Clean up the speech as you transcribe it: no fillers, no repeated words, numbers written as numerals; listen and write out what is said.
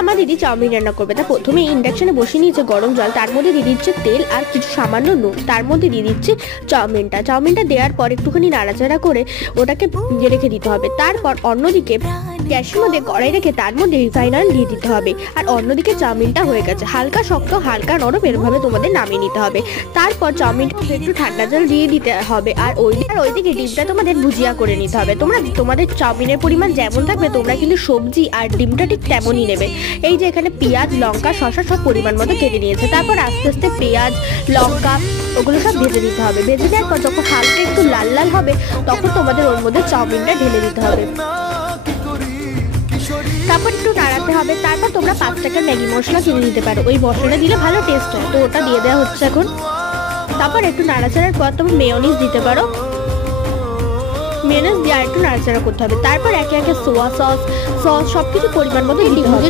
আমার দিদি চাউমিন রান্না করবে। তা প্রথমে ইন্ডাকশনে বসিয়ে নিয়েছে গরম জল, তার মধ্যে দিয়ে দিচ্ছে তেল আর কিছু সামান্য নুন, তার মধ্যে দিয়ে দিচ্ছে চাউমিনটা দেওয়ার পর একটুখানি নাড়াচাড়া করে ওটাকে রেখে দিতে হবে। তারপর অন্যদিকে গ্যাসের মধ্যে কড়াই রেখে তার মধ্যে রিফাইন অয়েল দিয়ে দিতে হবে। আর অন্যদিকে চাউমিনটা হয়ে গেছে, হালকা শক্ত হালকা নরম এরভাবে তোমাদের নামিয়ে নিতে হবে। তারপর চাউমিনটা একটু ঠান্ডা জল দিয়ে দিতে হবে। আর ওইদিকে ডিমটা তোমাদের ভুজিয়া করে নিতে হবে। তোমাদের চাউমিনের পরিমাণ যেমন থাকবে তোমরা কিন্তু সবজি আর ডিমটা ঠিক তেমনই নেবে। এই যে এখানে পেঁয়াজ লঙ্কা শসা সব পরিমাণ মতো কেটে নিয়েছে। তারপর আস্তে আস্তে পেঁয়াজ লঙ্কা ওগুলো সব ভেজে দিতে হবে। ভেজে দেওয়ার পর যখন হালকা একটু লাল লাল হবে তখন তোমাদের ওর মধ্যে চাউমিনটা ঢেলে দিতে হবে। তারপর একটু নাড়াতে হবে। তারপর তোমরা 5 টাকার ম্যাগি মশলা কিনে নিতে পারো, ওই মশলাটা দিলে ভালো টেস্ট হয়, তো ওটা দিয়ে দেওয়া হচ্ছে এখন। তারপর একটু নাড়াচাড়ার পর তোমরা মেয়োনিজ দিতে পারো, মেয়োনিজ দিয়ে আর একটু নাড়াচাড়া করতে হবে। তারপর একে একে সোয়া সস সবকিছু পরিমাণ মতো দিতে হবে।